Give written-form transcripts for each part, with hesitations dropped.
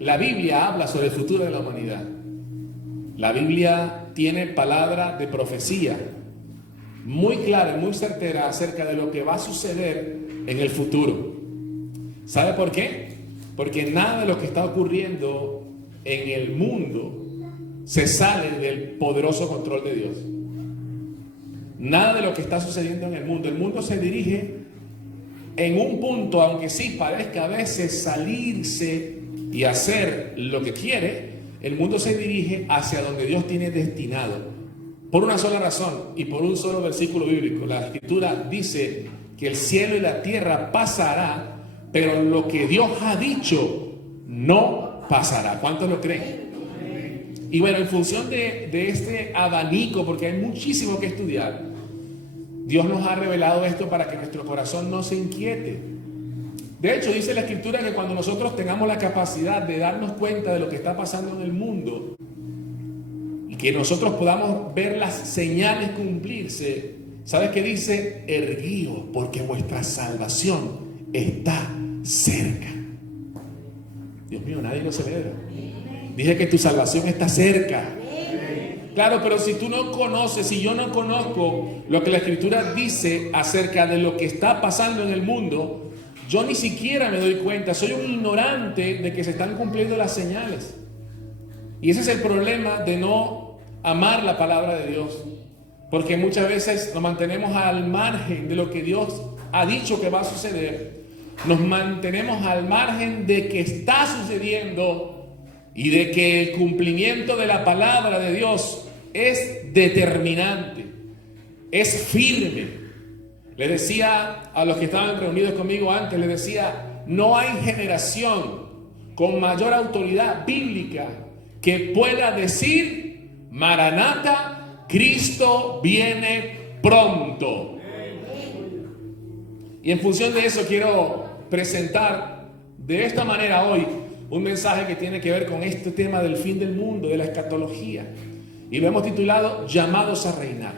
La Biblia habla sobre el futuro de la humanidad. La Biblia tiene palabra de profecía muy clara y muy certera acerca de lo que va a suceder en el futuro. ¿Sabe por qué? Porque nada de lo que está ocurriendo en el mundo se sale del poderoso control de Dios. Nada de lo que está sucediendo en el mundo se dirige en un punto, aunque sí parezca a veces salirse y hacer lo que quiere, el mundo se dirige hacia donde Dios tiene destinado. Por una sola razón y por un solo versículo bíblico. La Escritura dice que el cielo y la tierra pasará, pero lo que Dios ha dicho no pasará. ¿Cuántos lo creen? Y bueno, en función de este abanico, porque hay muchísimo que estudiar, Dios nos ha revelado esto para que nuestro corazón no se inquiete. De hecho, dice la Escritura que cuando nosotros tengamos la capacidad de darnos cuenta de lo que está pasando en el mundo y que nosotros podamos ver las señales cumplirse, ¿sabes qué dice? Erguíos, porque vuestra salvación está cerca. Dios mío, nadie lo celebra. Dije que tu salvación está cerca. Claro, pero si tú no conoces, si yo no conozco lo que la Escritura dice acerca de lo que está pasando en el mundo, yo ni siquiera me doy cuenta, soy un ignorante de que se están cumpliendo las señales. Y ese es el problema de no amar la palabra de Dios, porque muchas veces nos mantenemos al margen de lo que Dios ha dicho que va a suceder, nos mantenemos al margen de que está sucediendo y de que el cumplimiento de la palabra de Dios es determinante, es firme. Le decía a los que estaban reunidos conmigo antes, le decía, no hay generación con mayor autoridad bíblica que pueda decir, Maranata, Cristo viene pronto. Y en función de eso quiero presentar de esta manera hoy un mensaje que tiene que ver con este tema del fin del mundo, de la escatología. Y lo hemos titulado Llamados a reinar.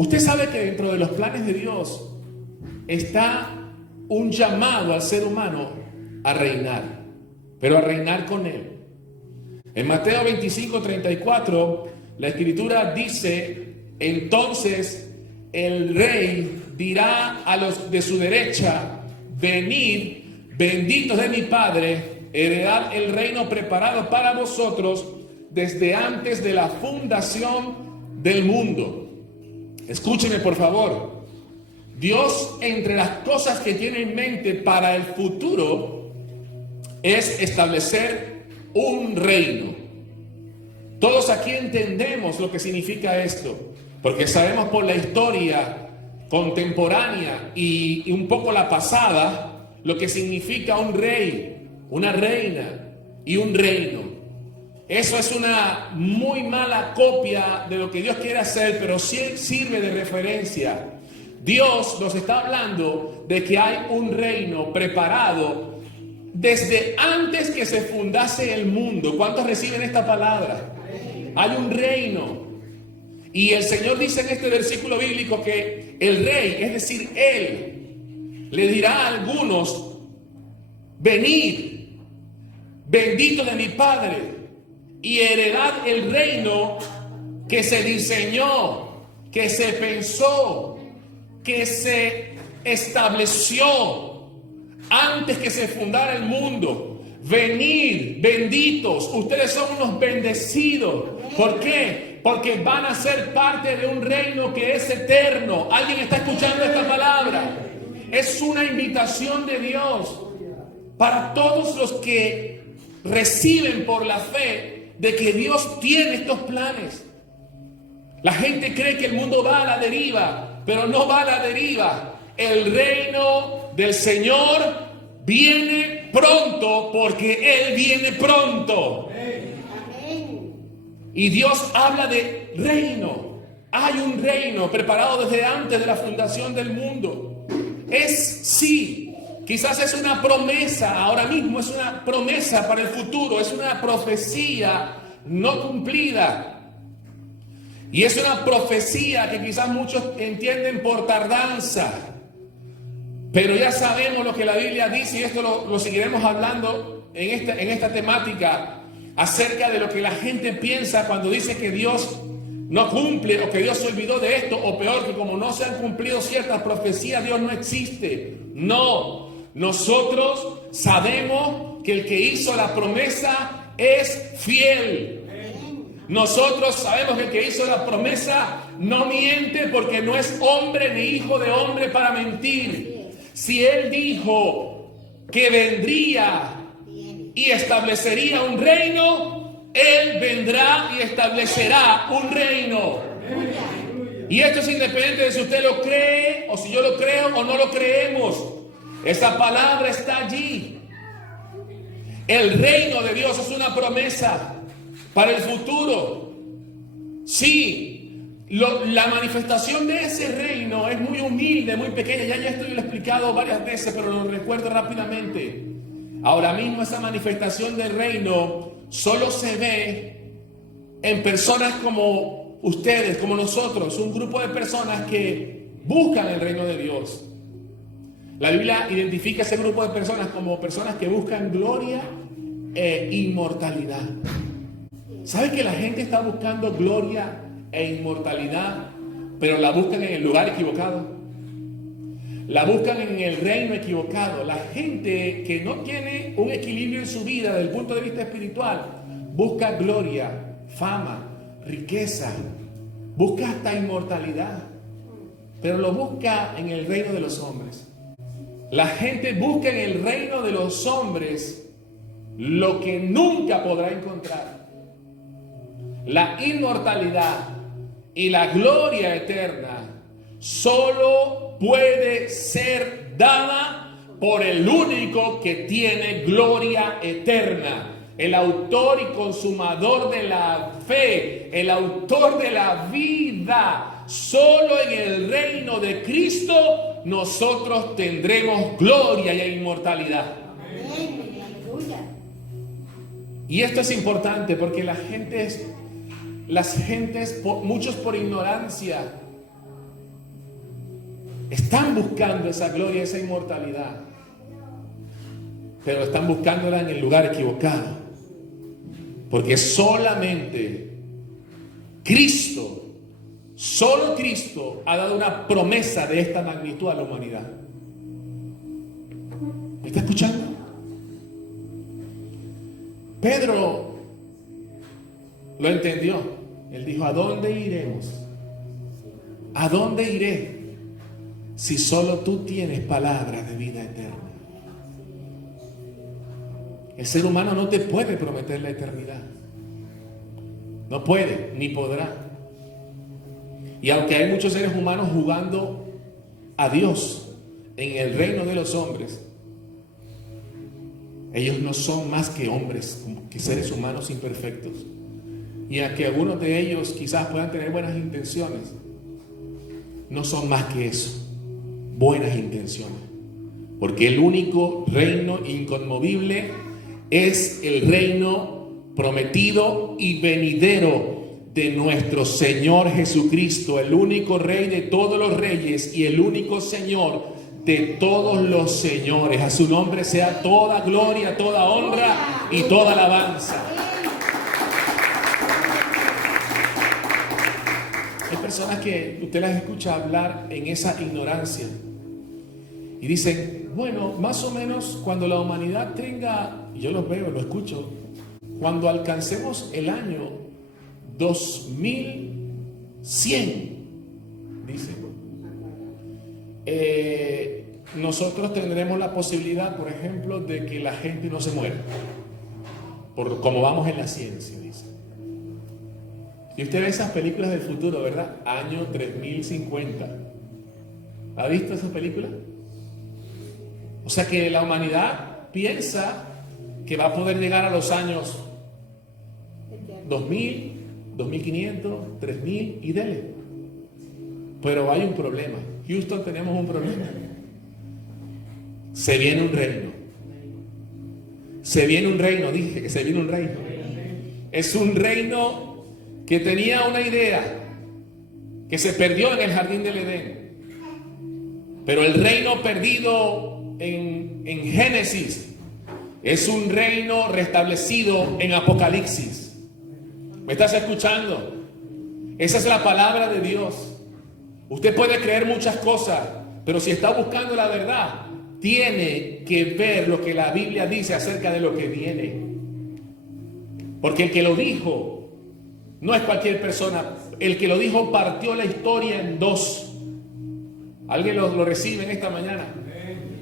Usted sabe que dentro de los planes de Dios está un llamado al ser humano a reinar, pero a reinar con Él. En Mateo 25:34, la Escritura dice, entonces el rey dirá a los de su derecha, venid, benditos de mi Padre, heredad el reino preparado para vosotros desde antes de la fundación del mundo. Escúcheme por favor. Dios, entre las cosas que tiene en mente para el futuro, es establecer un reino. Todos aquí entendemos lo que significa esto, porque sabemos por la historia contemporánea y un poco la pasada, lo que significa un rey, una reina y un reino. Eso es una muy mala copia de lo que Dios quiere hacer, pero sí sirve de referencia. Dios nos está hablando de que hay un reino preparado desde antes que se fundase el mundo. ¿Cuántos reciben esta palabra? Hay un reino. Y el Señor dice en este versículo bíblico que el rey, es decir, Él, le dirá a algunos, venid, bendito de mi Padre, y heredad el reino que se diseñó, que se pensó, que se estableció antes que se fundara el mundo. Venid, benditos, ustedes son unos bendecidos. ¿Por qué? Porque van a ser parte de un reino que es eterno. ¿Alguien está escuchando esta palabra? Es una invitación de Dios para todos los que reciben por la fe de que Dios tiene estos planes. La gente cree que el mundo va a la deriva, pero no va a la deriva. El reino del Señor viene pronto porque Él viene pronto. Y Dios habla de reino. Hay un reino preparado desde antes de la fundación del mundo. Es sí quizás es una promesa, ahora mismo es una promesa para el futuro, es una profecía no cumplida. Y es una profecía que quizás muchos entienden por tardanza. Pero ya sabemos lo que la Biblia dice, y esto lo seguiremos hablando en esta temática, acerca de lo que la gente piensa cuando dice que Dios no cumple, o que Dios se olvidó de esto, o peor, que como no se han cumplido ciertas profecías, Dios no existe. No, nosotros sabemos que el que hizo la promesa es fiel. Nosotros sabemos que el que hizo la promesa no miente, porque no es hombre ni hijo de hombre para mentir. Si Él dijo que vendría y establecería un reino, Él vendrá y establecerá un reino. Y esto es independiente de si usted lo cree, o si yo lo creo o no lo creemos. Esa palabra está allí. El reino de Dios es una promesa para el futuro. Sí, la manifestación de ese reino es muy humilde, muy pequeña. Ya esto yo lo he explicado varias veces, pero lo recuerdo rápidamente. Ahora mismo esa manifestación del reino solo se ve en personas como ustedes, como nosotros, un grupo de personas que buscan el reino de Dios. La Biblia identifica a ese grupo de personas como personas que buscan gloria e inmortalidad. ¿Sabe que la gente está buscando gloria e inmortalidad, pero la buscan en el lugar equivocado? La buscan en el reino equivocado. La gente que no tiene un equilibrio en su vida desde el punto de vista espiritual busca gloria, fama, riqueza, busca hasta inmortalidad, pero lo busca en el reino de los hombres. La gente busca en el reino de los hombres lo que nunca podrá encontrar. La inmortalidad y la gloria eterna solo puede ser dada por el único que tiene gloria eterna, el autor y consumador de la fe, el autor de la vida. Solo en el reino de Cristo nosotros tendremos gloria y inmortalidad. Y esto es importante porque las gentes, muchos por ignorancia, están buscando esa gloria, esa inmortalidad, pero están buscándola en el lugar equivocado, porque solamente Cristo, solo Cristo ha dado una promesa de esta magnitud a la humanidad. ¿Me está escuchando? Pedro lo entendió. Él dijo: ¿a dónde iremos? ¿A dónde iré si solo tú tienes palabras de vida eterna? El ser humano no te puede prometer la eternidad. No puede, ni podrá. Y aunque hay muchos seres humanos jugando a Dios en el reino de los hombres, ellos no son más que hombres, que seres humanos imperfectos. Y aunque algunos de ellos quizás puedan tener buenas intenciones, no son más que eso, buenas intenciones. Porque el único reino inconmovible es el reino prometido y venidero de nuestro Señor Jesucristo, el único Rey de todos los reyes y el único Señor de todos los señores. A su nombre sea toda gloria, toda honra y toda alabanza. Hay personas que usted las escucha hablar en esa ignorancia y dicen: bueno, más o menos cuando la humanidad tenga, y yo los veo, lo escucho, cuando alcancemos el año 2100, dicen, nosotros tendremos la posibilidad, por ejemplo, de que la gente no se muera, por como vamos en la ciencia, dice. Y usted ve esas películas del futuro, ¿verdad? Año 3050. ¿Ha visto esas películas? O sea que la humanidad piensa que va a poder llegar a los años 2000, 2500, 3000 y dele. Pero hay un problema. Houston, tenemos un problema. Se viene un reino. Se viene un reino, dije que se viene un reino. Es un reino que tenía una idea, que se perdió en el jardín del Edén. Pero el reino perdido en Génesis es un reino restablecido en Apocalipsis. ¿Me estás escuchando? Esa es la palabra de Dios. Usted puede creer muchas cosas, pero si está buscando la verdad, tiene que ver lo que la Biblia dice acerca de lo que viene. Porque el que lo dijo no es cualquier persona. El que lo dijo partió la historia en dos. ¿Alguien lo recibe en esta mañana?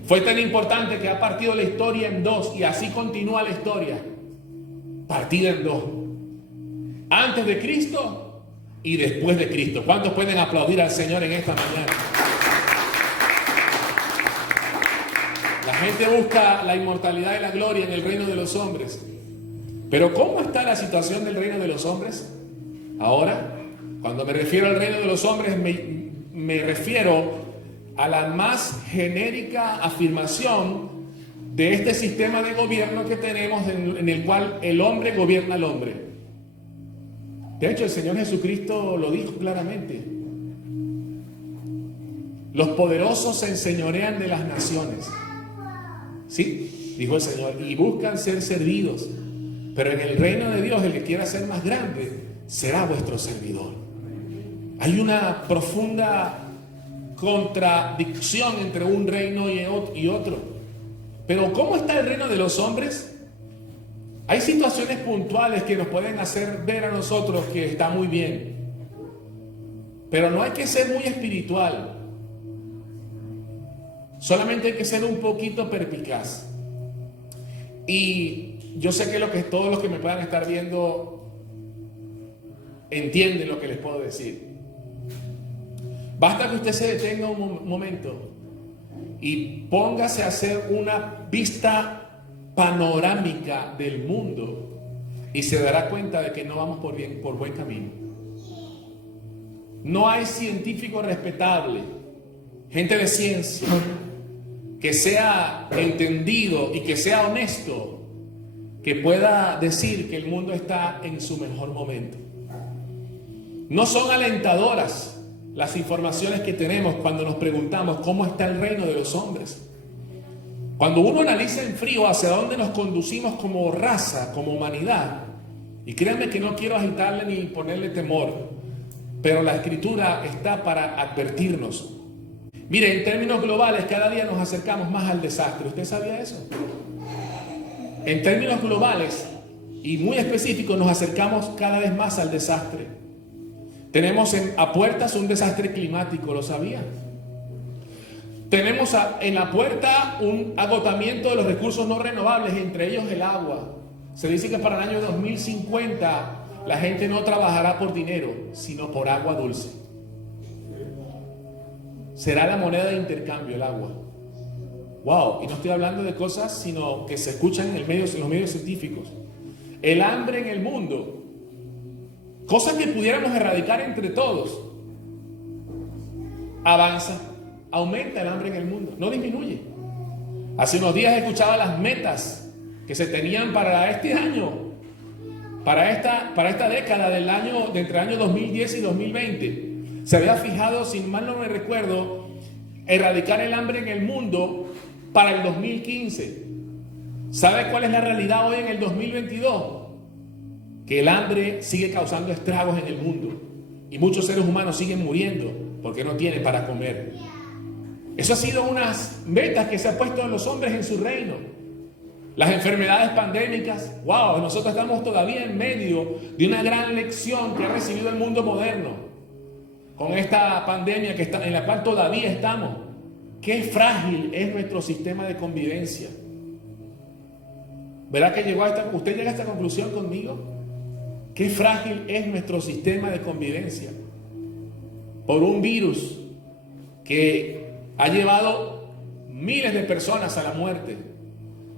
Fue tan importante que ha partido la historia en dos, y así continúa la historia, partida en dos. Antes de Cristo y después de Cristo. ¿Cuántos pueden aplaudir al Señor en esta mañana? La gente busca la inmortalidad y la gloria en el reino de los hombres. Pero ¿cómo está la situación del reino de los hombres ahora? Cuando me refiero al reino de los hombres, me refiero a la más genérica afirmación de este sistema de gobierno que tenemos, en el cual el hombre gobierna al hombre. De hecho, el Señor Jesucristo lo dijo claramente. Los poderosos se enseñorean de las naciones. Sí, dijo el Señor, y buscan ser servidos. Pero en el reino de Dios, el que quiera ser más grande será vuestro servidor. Hay una profunda contradicción entre un reino y otro. Pero ¿cómo está el reino de los hombres? Hay situaciones puntuales que nos pueden hacer ver a nosotros que está muy bien. Pero no hay que ser muy espiritual. Solamente hay que ser un poquito perspicaz. Y yo sé que todos los que me puedan estar viendo entienden lo que les puedo decir. Basta que usted se detenga un momento y póngase a hacer una vista panorámica del mundo y se dará cuenta de que no vamos por buen camino. No hay científico respetable, gente de ciencia, que sea entendido y que sea honesto, que pueda decir que el mundo está en su mejor momento. No son alentadoras las informaciones que tenemos cuando nos preguntamos cómo está el reino de los hombres. Cuando uno analiza en frío hacia dónde nos conducimos como raza, como humanidad, y créanme que no quiero agitarle ni ponerle temor, pero la Escritura está para advertirnos. Mire, en términos globales, cada día nos acercamos más al desastre. ¿Usted sabía eso? En términos globales y muy específicos, nos acercamos cada vez más al desastre. Tenemos a puertas un desastre climático, ¿lo sabía? Tenemos en la puerta un agotamiento de los recursos no renovables, entre ellos el agua. Se dice que para el año 2050 la gente no trabajará por dinero, sino por agua dulce. Será la moneda de intercambio, el agua. Wow, y no estoy hablando de cosas los medios científicos. El hambre en el mundo. Cosas que pudiéramos erradicar entre todos. Avanza, aumenta el hambre en el mundo, no disminuye. Hace unos días escuchaba las metas que se tenían para este año, para esta década entre el año 2010 y 2020. Se había fijado, si mal no me recuerdo, erradicar el hambre en el mundo para el 2015. ¿Sabe cuál es la realidad hoy en el 2022? Que el hambre sigue causando estragos en el mundo y muchos seres humanos siguen muriendo porque no tienen para comer. Eso ha sido unas metas que se han puesto en los hombres en su reino. Las enfermedades pandémicas, wow, nosotros estamos todavía en medio de una gran lección que ha recibido el mundo moderno con esta pandemia en la cual todavía estamos. Qué frágil es nuestro sistema de convivencia. ¿Verdad que usted llega a esta conclusión conmigo? Qué frágil es nuestro sistema de convivencia por un virus que ha llevado miles de personas a la muerte,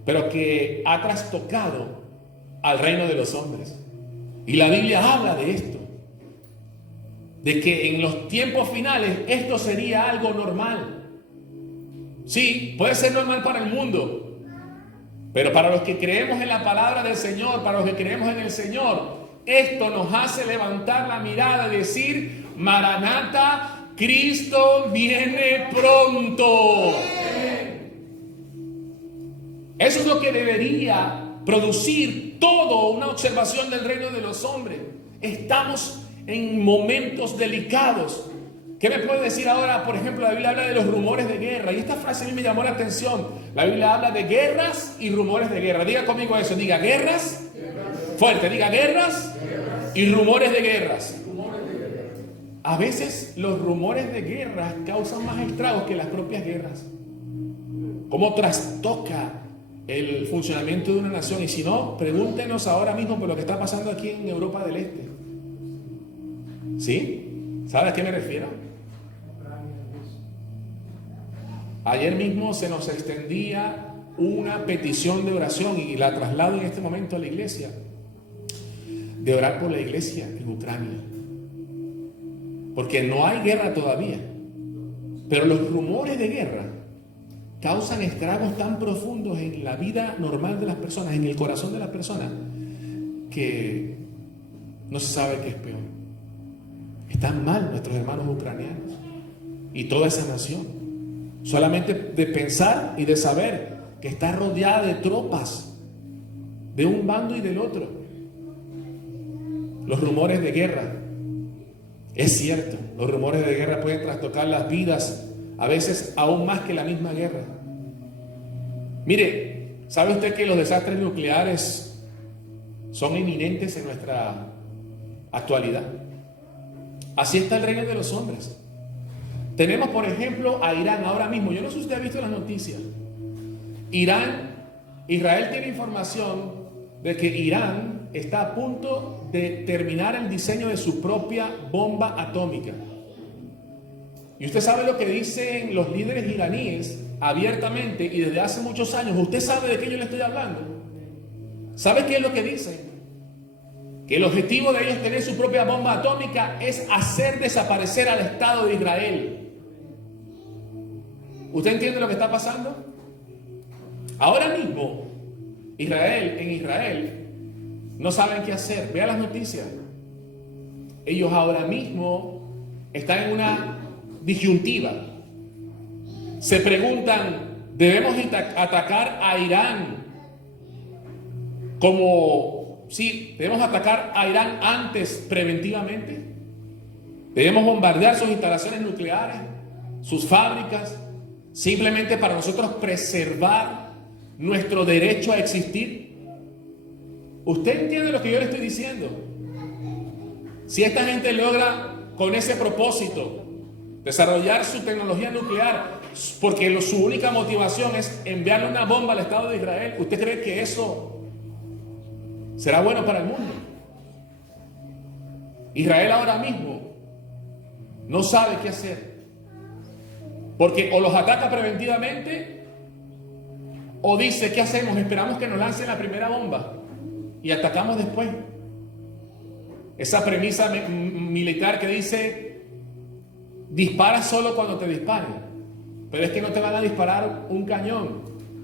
pero que ha trastocado al reino de los hombres. Y la Biblia habla de esto, de que en los tiempos finales esto sería algo normal. Sí, puede ser normal para el mundo, pero para los que creemos en la palabra del Señor, para los que creemos en el Señor, esto nos hace levantar la mirada y decir: Maranata, Cristo viene pronto. Eso es lo que debería producir toda una observación del reino de los hombres. Estamos en momentos delicados. ¿Qué me puede decir ahora? Por ejemplo, la Biblia habla de los rumores de guerra, y esta frase a mí me llamó la atención. La Biblia habla de guerras y rumores de guerra. Diga conmigo eso, diga guerras, fuerte, diga guerras y rumores de guerras. A veces los rumores de guerra causan más estragos que las propias guerras. ¿Cómo trastoca el funcionamiento de una nación? Y si no, pregúntenos ahora mismo por lo que está pasando aquí en Europa del Este. ¿Sí? ¿Sabe a qué me refiero? Ayer mismo se nos extendía una petición de oración, y la traslado en este momento a la iglesia, de orar por la iglesia en Ucrania. Porque no hay guerra todavía, pero los rumores de guerra causan estragos tan profundos en la vida normal de las personas, en el corazón de las personas, que no se sabe qué es peor. Están mal nuestros hermanos ucranianos y toda esa nación. Solamente de pensar y de saber que está rodeada de tropas de un bando y del otro. Los rumores de guerra, es cierto, los rumores de guerra pueden trastocar las vidas, a veces aún más que la misma guerra. Mire, ¿sabe usted que los desastres nucleares son inminentes en nuestra actualidad? Así está el reino de los hombres. Tenemos, por ejemplo, a Irán ahora mismo. Yo no sé si usted ha visto las noticias. Israel tiene información de que Irán está a punto de terminar el diseño de su propia bomba atómica. Y usted sabe lo que dicen los líderes iraníes abiertamente y desde hace muchos años. Usted sabe de qué yo le estoy hablando. ¿Sabe qué es lo que dicen? Que el objetivo de ellos tener su propia bomba atómica es hacer desaparecer al Estado de Israel. ¿Usted entiende lo que está pasando? Ahora mismo, en Israel, no saben qué hacer. Vea las noticias. Ellos ahora mismo están en una disyuntiva. Se preguntan: ¿debemos atacar a Irán debemos atacar a Irán antes preventivamente? ¿Debemos bombardear sus instalaciones nucleares, sus fábricas, simplemente para nosotros preservar nuestro derecho a existir? ¿Usted entiende lo que yo le estoy diciendo? Si esta gente logra con ese propósito desarrollar su tecnología nuclear, porque su única motivación es enviarle una bomba al Estado de Israel, ¿usted cree que eso será bueno para el mundo? Israel ahora mismo no sabe qué hacer, porque o los ataca preventivamente o dice: ¿qué hacemos? Esperamos que nos lancen la primera bomba y atacamos después. Esa premisa militar que dice: dispara solo cuando te disparen. Pero es que no te van a disparar un cañón,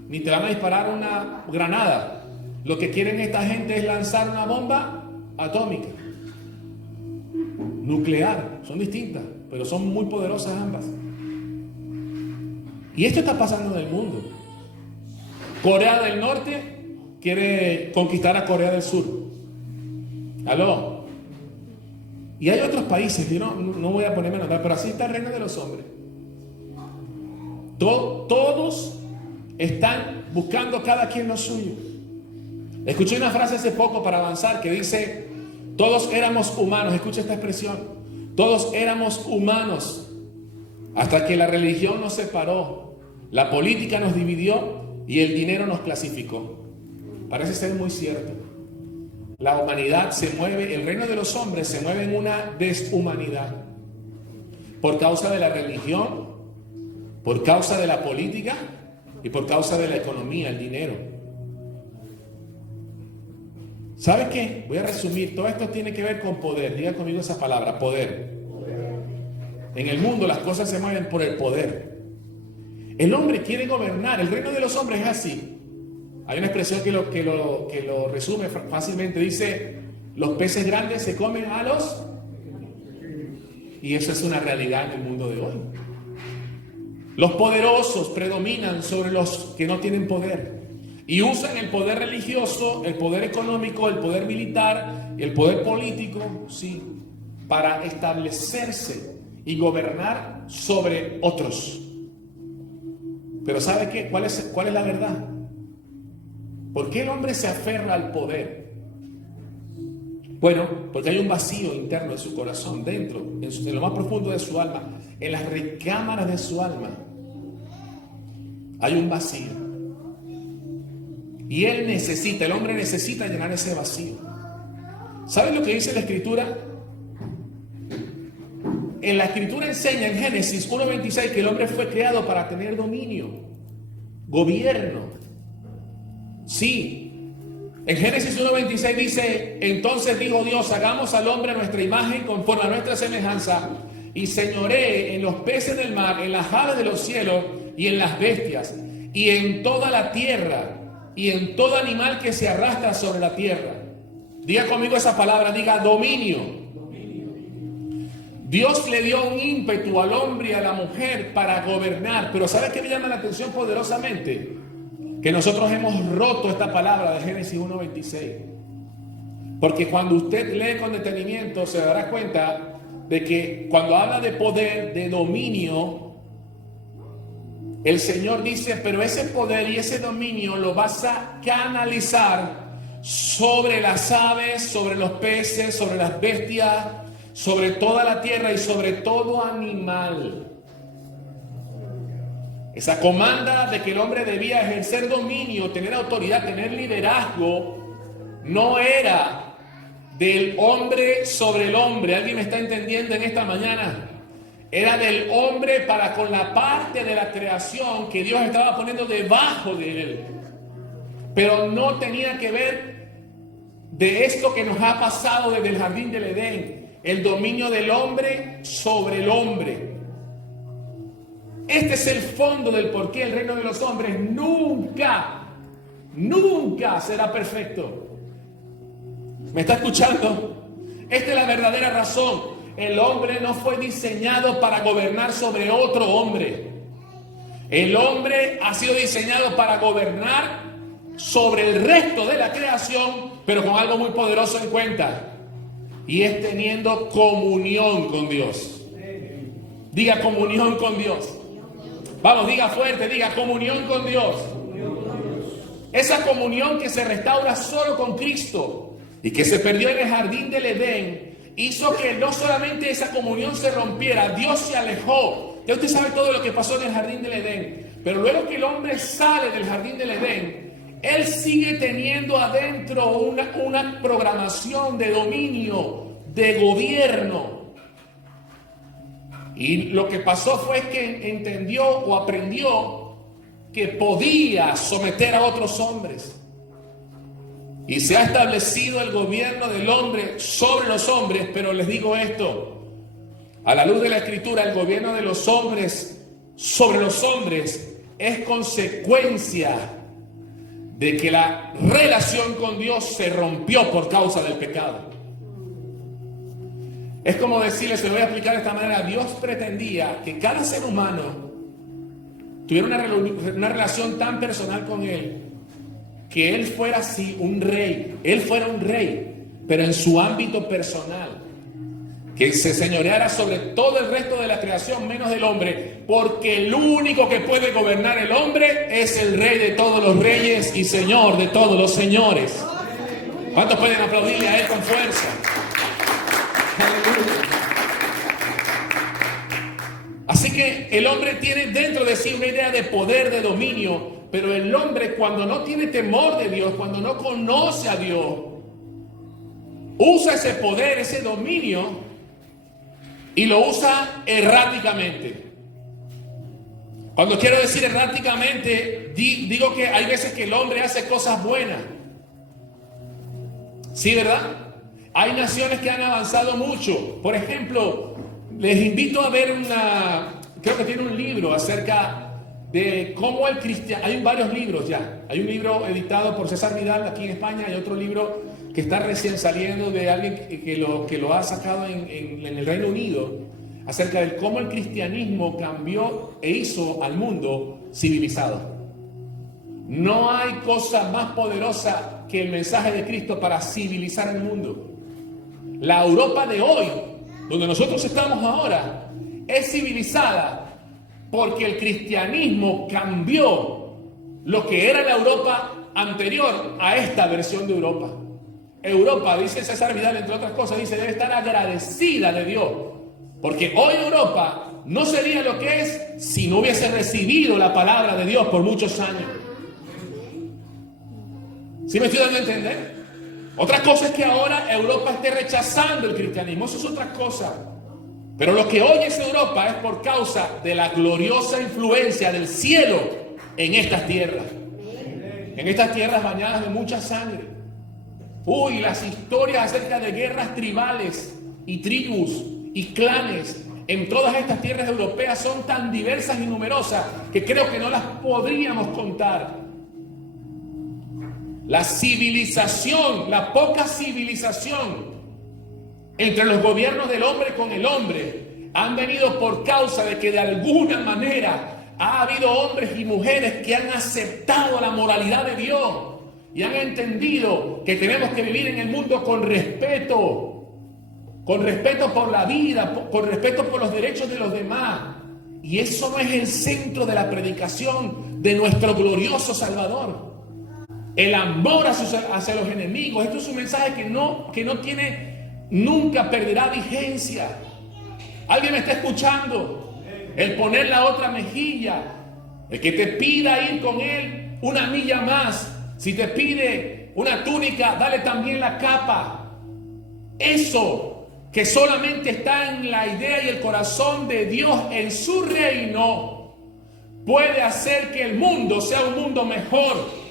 ni te van a disparar una granada. Lo que quieren esta gente es lanzar una bomba atómica, nuclear. Son distintas, pero son muy poderosas ambas. Y esto está pasando en el mundo. Corea del Norte quiere conquistar a Corea del Sur. ¿Aló? Y hay otros países, yo no voy a ponerme a nombrar, pero así está el reino de los hombres. Todos están buscando cada quien lo suyo. Escuché una frase hace poco para avanzar que dice: todos éramos humanos. Escucha esta expresión: todos éramos humanos hasta que la religión nos separó, la política nos dividió y el dinero nos clasificó. Parece ser muy cierto. La humanidad se mueve, el reino de los hombres se mueve en una deshumanidad por causa de la religión, por causa de la política y por causa de la economía, el dinero. ¿Sabe qué? Voy a resumir. Todo esto tiene que ver con poder. Diga conmigo esa palabra: poder. En el mundo las cosas se mueven por el poder. El hombre quiere gobernar. El reino de los hombres es así. Hay una expresión que lo resume fácilmente. Dice, los peces grandes se comen a los... Y eso es una realidad en el mundo de hoy. Los poderosos predominan sobre los que no tienen poder. Y usan el poder religioso, el poder económico, el poder militar, el poder político, sí, para establecerse y gobernar sobre otros. Pero ¿sabe qué? ¿Cuál es la verdad? ¿Por qué el hombre se aferra al poder? Bueno, porque hay un vacío interno en su corazón, dentro, en lo más profundo de su alma, en las recámaras de su alma. Hay un vacío. Y el hombre necesita llenar ese vacío. ¿Saben lo que dice la Escritura? En la Escritura enseña en Génesis 1:26 que el hombre fue creado para tener dominio, gobierno. Sí. En Génesis 1:26 dice, entonces dijo Dios, hagamos al hombre a nuestra imagen conforme a nuestra semejanza y señoree en los peces del mar, en las aves de los cielos y en las bestias y en toda la tierra y en todo animal que se arrastra sobre la tierra. Diga conmigo esa palabra, diga dominio. Dios le dio un ímpetu al hombre y a la mujer para gobernar, pero ¿sabe qué me llama la atención poderosamente? Que nosotros hemos roto esta palabra de Génesis 1:26. Porque cuando usted lee con detenimiento se dará cuenta de que cuando habla de poder, de dominio, el Señor dice, pero ese poder y ese dominio lo vas a canalizar sobre las aves, sobre los peces, sobre las bestias, sobre toda la tierra y sobre todo animal. Esa comanda de que el hombre debía ejercer dominio, tener autoridad, tener liderazgo, no era del hombre sobre el hombre. ¿Alguien me está entendiendo en esta mañana? Era del hombre para con la parte de la creación que Dios estaba poniendo debajo de él. Pero no tenía que ver de esto que nos ha pasado desde el jardín del Edén, el dominio del hombre sobre el hombre. Este es el fondo del por qué el reino de los hombres nunca será perfecto. ¿Me está escuchando? Esta es la verdadera razón. El hombre no fue diseñado para gobernar sobre otro hombre. El hombre ha sido diseñado para gobernar sobre el resto de la creación, pero con algo muy poderoso en cuenta. Y es teniendo comunión con Dios. Diga comunión con Dios. Vamos, diga fuerte, diga comunión con Dios. Esa comunión que se restaura solo con Cristo y que se perdió en el jardín del Edén, hizo que no solamente esa comunión se rompiera, Dios se alejó. Ya usted sabe todo lo que pasó en el jardín del Edén. Pero luego que el hombre sale del jardín del Edén, él sigue teniendo adentro una programación de dominio, de gobierno. Y lo que pasó fue que entendió o aprendió que podía someter a otros hombres. Y se ha establecido el gobierno del hombre sobre los hombres, pero les digo esto, a la luz de la Escritura, el gobierno de los hombres sobre los hombres es consecuencia de que la relación con Dios se rompió por causa del pecado. Es como decirles, se lo voy a explicar de esta manera, Dios pretendía que cada ser humano tuviera una relación tan personal con Él, que Él fuera así un rey, Él fuera un rey, pero en su ámbito personal, que se señoreara sobre todo el resto de la creación menos del hombre, porque el único que puede gobernar el hombre es el Rey de todos los reyes y Señor de todos los señores. ¿Cuántos pueden aplaudirle a Él con fuerza? Así que el hombre tiene dentro de sí una idea de poder, de dominio, pero el hombre cuando no tiene temor de Dios, cuando no conoce a Dios, usa ese poder, ese dominio y lo usa erráticamente. Cuando quiero decir erráticamente, digo que hay veces que el hombre hace cosas buenas. ¿Sí, verdad? Hay naciones que han avanzado mucho. Por ejemplo, les invito a ver creo que tiene un libro acerca de cómo el cristiano... Hay varios libros ya. Hay un libro editado por César Vidal aquí en España. Hay otro libro que está recién saliendo de alguien que lo ha sacado en el Reino Unido, acerca de cómo el cristianismo cambió e hizo al mundo civilizado. No hay cosa más poderosa que el mensaje de Cristo para civilizar el mundo. La Europa de hoy, donde nosotros estamos ahora, es civilizada porque el cristianismo cambió lo que era la Europa anterior a esta versión de Europa. Europa, dice César Vidal, entre otras cosas, dice, debe estar agradecida de Dios, porque hoy Europa no sería lo que es si no hubiese recibido la palabra de Dios por muchos años. ¿Sí me estoy dando a entender? Otra cosa es que ahora Europa esté rechazando el cristianismo, eso es otra cosa. Pero lo que hoy es Europa es por causa de la gloriosa influencia del cielo en estas tierras. En estas tierras bañadas de mucha sangre. Uy, las historias acerca de guerras tribales y tribus y clanes en todas estas tierras europeas son tan diversas y numerosas que creo que no las podríamos contar. La civilización, la poca civilización entre los gobiernos del hombre con el hombre han venido por causa de que de alguna manera ha habido hombres y mujeres que han aceptado la moralidad de Dios y han entendido que tenemos que vivir en el mundo con respeto por la vida, con respeto por los derechos de los demás. Y eso no es el centro de la predicación de nuestro glorioso Salvador. El amor hacia los enemigos. Esto es un mensaje que no tiene, nunca perderá vigencia. ¿Alguien me está escuchando? El poner la otra mejilla. El que te pida ir con él una milla más. Si te pide una túnica, dale también la capa. Eso que solamente está en la idea y el corazón de Dios en su reino puede hacer que el mundo sea un mundo mejor.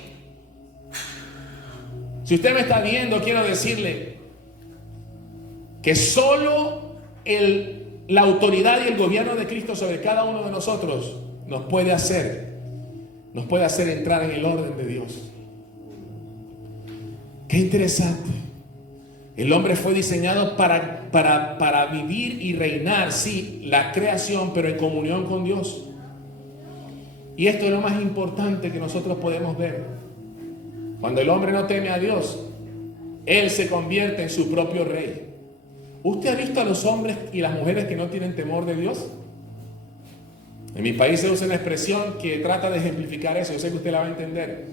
Si usted me está viendo, quiero decirle que solo la autoridad y el gobierno de Cristo sobre cada uno de nosotros nos puede hacer entrar en el orden de Dios. Qué interesante. El hombre fue diseñado para vivir y reinar, sí, la creación, pero en comunión con Dios. Y esto es lo más importante que nosotros podemos ver. Cuando el hombre no teme a Dios, él se convierte en su propio rey. ¿Usted ha visto a los hombres y las mujeres que no tienen temor de Dios? En mi país se usa una expresión que trata de ejemplificar eso. Yo sé que usted la va a entender.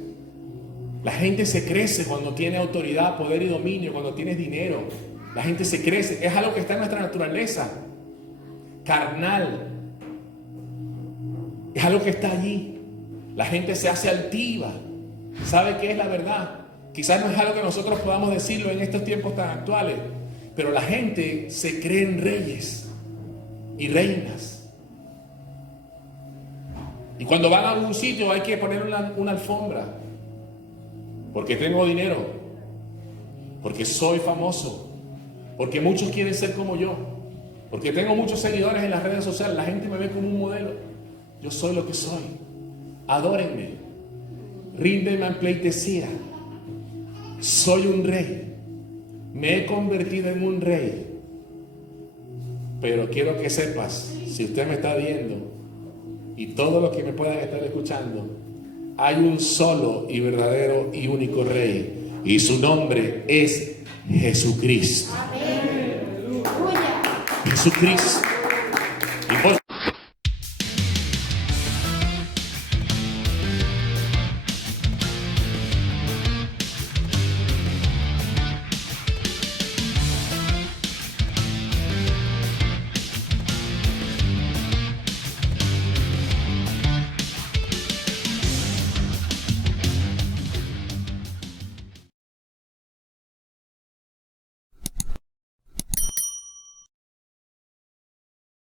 La gente se crece cuando tiene autoridad, poder y dominio, cuando tienes dinero. La gente se crece. Es algo que está en nuestra naturaleza carnal. Es algo que está allí. La gente se hace altiva. ¿Sabe qué es la verdad? Quizás no es algo que nosotros podamos decirlo en estos tiempos tan actuales, pero la gente se cree en reyes y reinas. Y cuando van a algún sitio hay que poner una alfombra. Porque tengo dinero, porque soy famoso, porque muchos quieren ser como yo, porque tengo muchos seguidores en las redes sociales, la gente me ve como un modelo. Yo soy lo que soy. Adórenme, ríndenme en pleitesía. Soy un rey, me he convertido en un rey. Pero quiero que sepas, si usted me está viendo y todos los que me puedan estar escuchando, hay un solo y verdadero y único rey, y su nombre es Jesucristo. Amén. Jesucristo.